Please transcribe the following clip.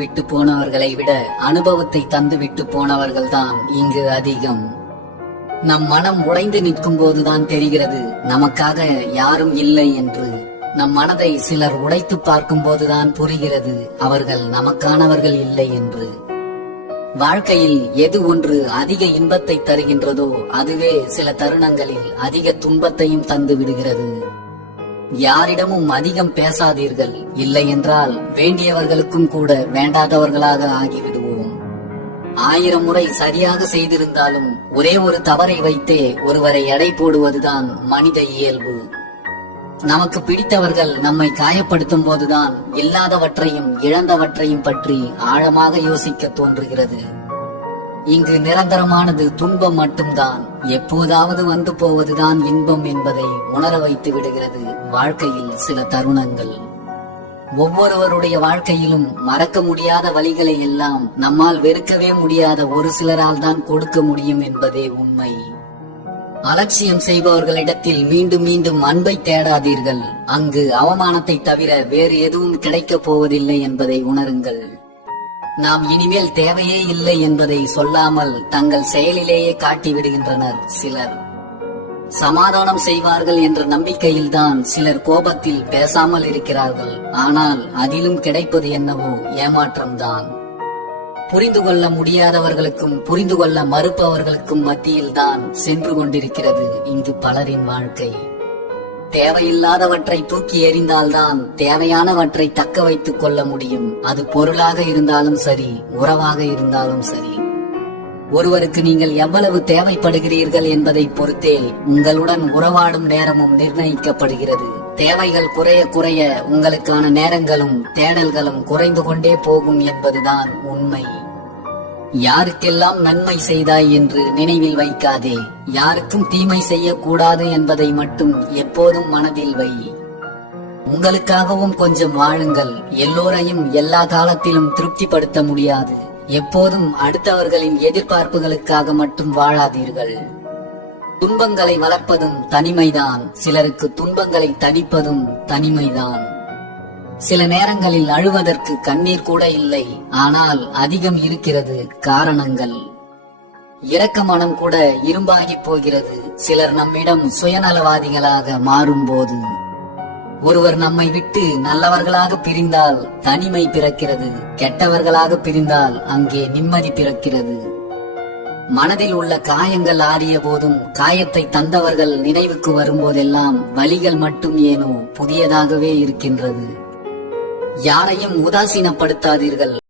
விட்டு போனவர்களை விட அனுபவத்தை தந்து விட்டு போனவர்கள் தான் இங்கு அதிகம். நம் மனம் உடைந்து நிற்கும் போதுதான் தெரிகிறது நமக்காக யாரும் இல்லை என்று. நம் மனதை சிலர் உடைத்து பார்க்கும் போதுதான் புரிகிறது அவர்கள் நமக்கானவர்கள் இல்லை என்று. வாழ்க்கையில் எது ஒன்று அதிக இன்பத்தை தருகின்றதோ அதுவே சில தருணங்களில் அதிக துன்பத்தையும் தந்து விடுகிறது. யாரிடமும் அதிகம் பேசாதீர்கள், இல்லை என்றால் வேண்டியவர்களுக்கும் கூட வேண்டாதவர்களாக ஆகிவிடுவோம். 1000 முறை சரியாக செய்திருந்தாலும் ஒரே ஒரு தவறை வைத்தே ஒருவரை எடை போடுவதுதான் மனித இயல்பு. நமக்கு பிடித்தவர்கள் நம்மை காயப்படுத்தும் போதுதான் இல்லாதவற்றையும் இழந்தவற்றையும் பற்றி ஆழமாக யோசிக்க தோன்றுகிறது. இங்கு நிரந்தரமானது துன்பம் மட்டும்தான். எப்போதாவது வந்து போவதுதான் இன்பம் என்பதை உணர வைத்து விடுகிறது வாழ்க்கையில் சில தருணங்கள். ஒவ்வொருவருடைய வாழ்க்கையிலும் மறக்க முடியாத வழிகளை எல்லாம் நம்மால் வெறுக்கவே முடியாத ஒரு சிலரால் தான் கொடுக்க முடியும் என்பதே உண்மை. அலட்சியம் செய்பவர்களிடத்தில் மீண்டும் மீண்டும் அன்பை தேடாதீர்கள். அங்கு அவமானத்தை தவிர வேறு எதுவும் கிடைக்கப் போவதில்லை என்பதை உணருங்கள். நாம் இனிமேல் தேவையே இல்லை என்பதை சொல்லாமல் தங்கள் செயலிலேயே காட்டிவிடுகின்றனர் சிலர். சமாதானம் செய்வார்கள் என்ற நம்பிக்கையில்தான் சிலர் கோபத்தில் பேசாமல் இருக்கிறார்கள். ஆனால் அதிலும் கிடைப்பது என்னவோ ஏமாற்றம்தான். புரிந்து கொள்ள முடியாதவர்களுக்கும் புரிந்து கொள்ள மறுப்பவர்களுக்கும் மத்தியில்தான் சென்று கொண்டிருக்கிறது இங்கு பலரின் வாழ்க்கை. தேவையில்லாதவற்றை தூக்கி எறிந்தால்தான் தேவையானவற்றை தக்க வைத்துக் கொள்ள முடியும். அது பொருளாக இருந்தாலும் சரி, உறவாக இருந்தாலும் சரி. ஒருவருக்கு நீங்கள் எவ்வளவு தேவைப்படுகிறீர்கள் என்பதை பொறுத்தே உங்களுடன் உறவாடும் நேரமும் நிர்ணயிக்கப்படுகிறது. தேவைகள் குறைய குறைய உங்களுக்கான நேரங்களும் தேடல்களும் குறைந்து கொண்டே போகும் என்பதுதான் உண்மை. யாருக்கெல்லாம் நன்மை செய்தாய் என்று நினைவில் வைக்காதே. யாருக்கும் தீமை செய்யக்கூடாது என்பதை மட்டும் எப்போதும் மனதில் வை. உங்களுக்காகவும் கொஞ்சம் வாழுங்கள். எல்லோரையும் எல்லா காலத்திலும் திருப்திப்படுத்த முடியாது. எப்போதும் அடுத்தவர்களின் எதிர்பார்ப்புகளுக்காக மட்டும் வாழாதீர்கள். துன்பங்களை வளர்ப்பதும் தனிமைதான். சிலருக்கு துன்பங்களை தணிப்பதும் தனிமைதான். சில நேரங்களில் அழுவதற்கு கண்ணீர் கூட இல்லை, ஆனால் அதிகம் இருக்கிறது காரணங்கள். இரக்க மனம் கூட இரும்பாகி போகிறது சிலர் நம்மிடம் சுயநலவாதிகளாக மாறும்போது. ஒருவர் நம்மை விட்டு நல்லவர்களாக பிரிந்தால் தனிமை பிறக்கிறது. கெட்டவர்களாக பிரிந்தால் அங்கே நிம்மதி பிறக்கிறது. மனதில் உள்ள காயங்கள் ஆறிய போதும் காயத்தை தந்தவர்கள் நினைவுக்கு வரும்போதெல்லாம் வலிகள் மட்டும் ஏனோ புதியதாகவே இருக்கின்றது. யாரையும் உதாசீனப்படுத்தாதீர்கள்.